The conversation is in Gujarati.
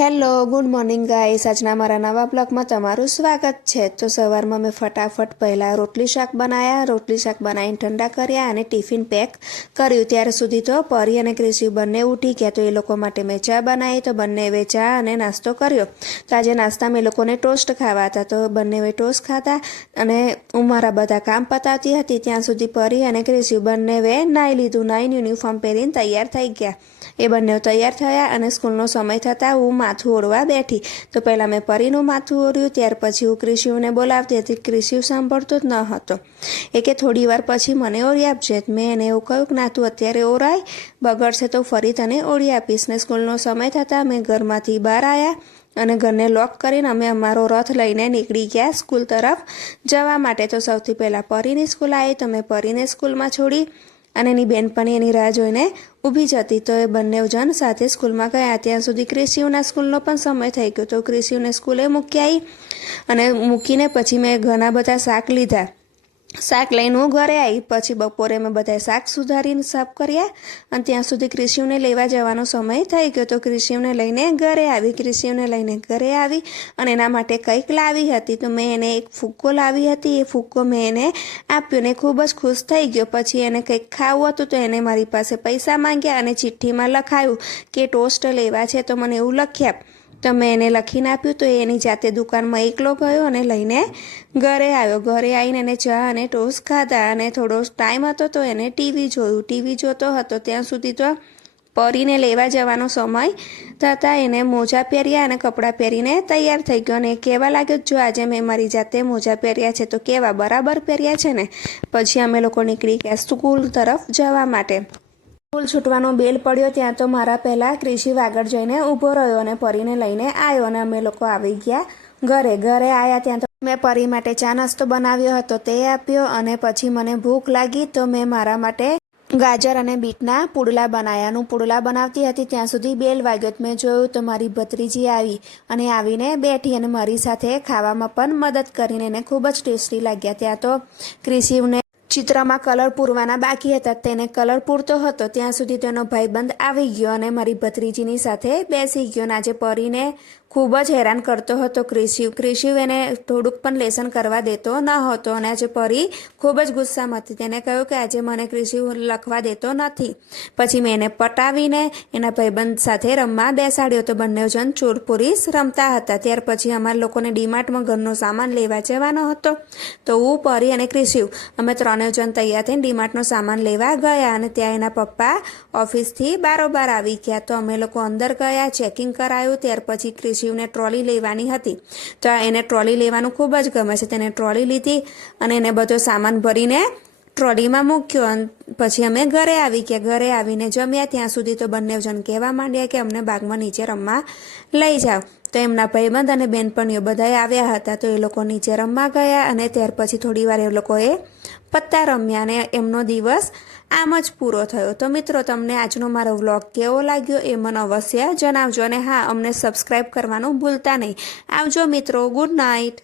હેલો ગુડ મોર્નિંગ ગાઈસ, આજના મારા નવા બ્લોગમાં તમારું સ્વાગત છે। તો સવારમાં મેં ફટાફટ પહેલાં રોટલી શાક બનાવીને ઠંડા કર્યા અને ટિફિન પેક કર્યું। ત્યાર સુધી તો પરી અને ક્રિશી બંને ઉઠી ગયા, તો એ લોકો માટે મેં ચા બનાવી, તો બંનેએ ચા અને નાસ્તો કર્યો। તો આજે નાસ્તામાં એ લોકોને ટોસ્ટ ખાવા હતા, તો બંનેએ ટોસ્ટ ખાધા અને હું મારા બધા કામ પતાવતી હતી ત્યાં સુધી પરી અને ક્રિશી બંનેએ નાહી લીધું, નાહીને યુનિફોર્મ પહેરીને તૈયાર થઈ ગયા। એ બંને તૈયાર થયા અને સ્કૂલનો સમય થતાં હું માથું ઓળવા બેઠી। તો પહેલાં મેં પરીનું માથું ઓળ્યું, ત્યાર પછી હું ક્રિશીઓને બોલાવતી હતી। ક્રિશીઓ સાંભળતો જ ન હતો, એ કે થોડી વાર પછી મને ઓળી આપજે। મેં એને એવું કહ્યું કે ના, તું અત્યારે ઓળાય, બગડશે તો ફરી તને ઓળી આપીશ। ને સ્કૂલનો સમય થતાં મેં ઘરમાંથી બહાર આવ્યા અને ઘરને લોક કરીને અમે અમારો રથ લઈને નીકળી ગયા સ્કૂલ તરફ જવા માટે। તો સૌથી પહેલાં પરીની સ્કૂલ આવી, તો મેં પરીને સ્કૂલમાં છોડી અને એની બેનપણી એની રાહ જોઈને ઊભી જ હતી। તો એ બંને જણ સાથે સ્કૂલમાં ગયા। ત્યાં સુધી ક્રિશીઓના સ્કૂલનો પણ સમય થઈ ગયો, તો ક્રિશીઓને સ્કૂલે મૂકી આવી અને મૂકીને પછી મેં ઘણા બધા શાક લીધા। શાક લઈને હું ઘરે આવી, પછી બપોરે મેં બધા શાક સુધારીને સાફ કર્યા અને ત્યાં સુધી ક્રિશીઓને લેવા જવાનો સમય થઈ ગયો। તો ક્રિશીઓને લઈને ઘરે આવી અને એના માટે કંઈક લાવી હતી, તો મેં એને એક ફુગ્ગો લાવી હતી। એ ફુગ્ગો મેં એને આપ્યો ને ખૂબ જ ખુશ થઈ ગયો। પછી એને કંઈક ખાવું હતું, તો એને મારી પાસે પૈસા માંગ્યા અને ચિઠ્ઠીમાં લખાયું કે ટોસ્ટ લેવા છે તો મને એવું લખી આપ। તો મેં એને લખીને આપ્યું, તો એની જાતે દુકાનમાં એકલો ગયો અને લઈને ઘરે આવ્યો। ઘરે આવીને એને ચા અને ટોસ્ટ ખાધા અને થોડો ટાઈમ હતો તો એને ટીવી જોયું। ટીવી જોતો હતો ત્યાં સુધી તો પરીને લેવા જવાનો સમય થતાં એને મોજા પહેર્યા અને કપડાં પહેરીને તૈયાર થઈ ગયો અને કહેવા લાગ્યો, જો આજે મેં મારી જાતે મોજા પહેર્યા છે તો કેવા બરાબર પહેર્યા છે ને। પછી અમે લોકો નીકળી ગયા સ્કૂલ તરફ જવા માટે। સ્કૂલ છૂટવાનો બેલ પડ્યો ત્યાં તો મારા પહેલાં ક્રિશી આગળ જઈને ઊભો રહ્યો અને પરીને લઈને આવ્યો અને અમે લોકો આવી ગયા ઘરે આવ્યા ત્યાં તો મેં પરી માટે ચા નાસ્તો બનાવ્યો હતો, તે આપ્યો અને પછી મને ભૂખ લાગી તો મેં મારા માટે ગાજર અને બીટના પુડલા બનાવ્યા। પુડલા બનાવતી હતી ત્યાં સુધી બેલ વાગ્યો। મેં જોયું તો મારી ભત્રીજી આવી અને આવીને બેઠી અને મારી સાથે ખાવામાં પણ મદદ કરીને એને ખૂબ જ ટેસ્ટી લાગ્યા। ત્યાં તો ક્રિશીને ચિત્રમાં કલર પૂરવાના બાકી હતા, તેને કલર પૂરતો હતો ત્યાં સુધી તેનો ભાઈબંધ આવી ગયો અને મારી ભત્રીજીની સાથે બેસી ગયો અને આજે પરીને ખૂબ જ હેરાન કરતો હતો ક્રિશી એને થોડુંક પણ લેસન કરવા દેતો ન હતો અને આજે પરી ખૂબ જ ગુસ્સામાં હતી। તેને કહ્યું કે આજે મને ક્રિશી લખવા દેતો નથી। પછી મેં એને પટાવીને એના ભાઈબંધ સાથે રમવા બેસાડ્યો, તો બંને જણ ચોર પોલીસ રમતા હતા। ત્યાર પછી અમારા લોકોને ડીમાર્ટમાં ઘરનો સામાન લેવા જવાનો હતો, તો હું પરી અને ક્રિશી અમે ત્રણેય જણ તૈયાર થઈને ડીમાર્ટનો સામાન લેવા ગયા અને ત્યાં એના પપ્પા ઓફિસથી બારોબાર આવી ગયા। તો અમે લોકો અંદર ગયા, ચેકિંગ કરાયું। ત્યાર પછી ક્રિશીને ટ્રોલી લેવાની હતી, તો એને ટ્રોલી લેવાનું ખૂબ જ ગમે છે। તેને ટ્રોલી લીધી અને એને બધો સામાન ભરીને ટ્રોલીમાં મૂક્યો અને પછી અમે ઘરે આવી ગયા। ઘરે આવીને જમ્યા ત્યાં સુધી તો બંને જણ કહેવા માંડ્યા કે અમને બાગમાં નીચે રમવા લઈ જાઓ। તો એમના ભાઈબંધ અને બેનપણીઓ બધાએ આવ્યા હતા, તો એ લોકો નીચે રમવા ગયા અને ત્યાર પછી થોડી વાર એ લોકોએ પત્તા રમ્યા અને એમનો દિવસ આમ જ પૂરો થયો। તો મિત્રો, તમને આજનો મારો વ્લોગ કેવો લાગ્યો એ મને અવશ્ય જણાવજો અને હા, અમને સબસ્ક્રાઈબ કરવાનું ભૂલતા નહીં। આવજો મિત્રો, ગુડ નાઇટ।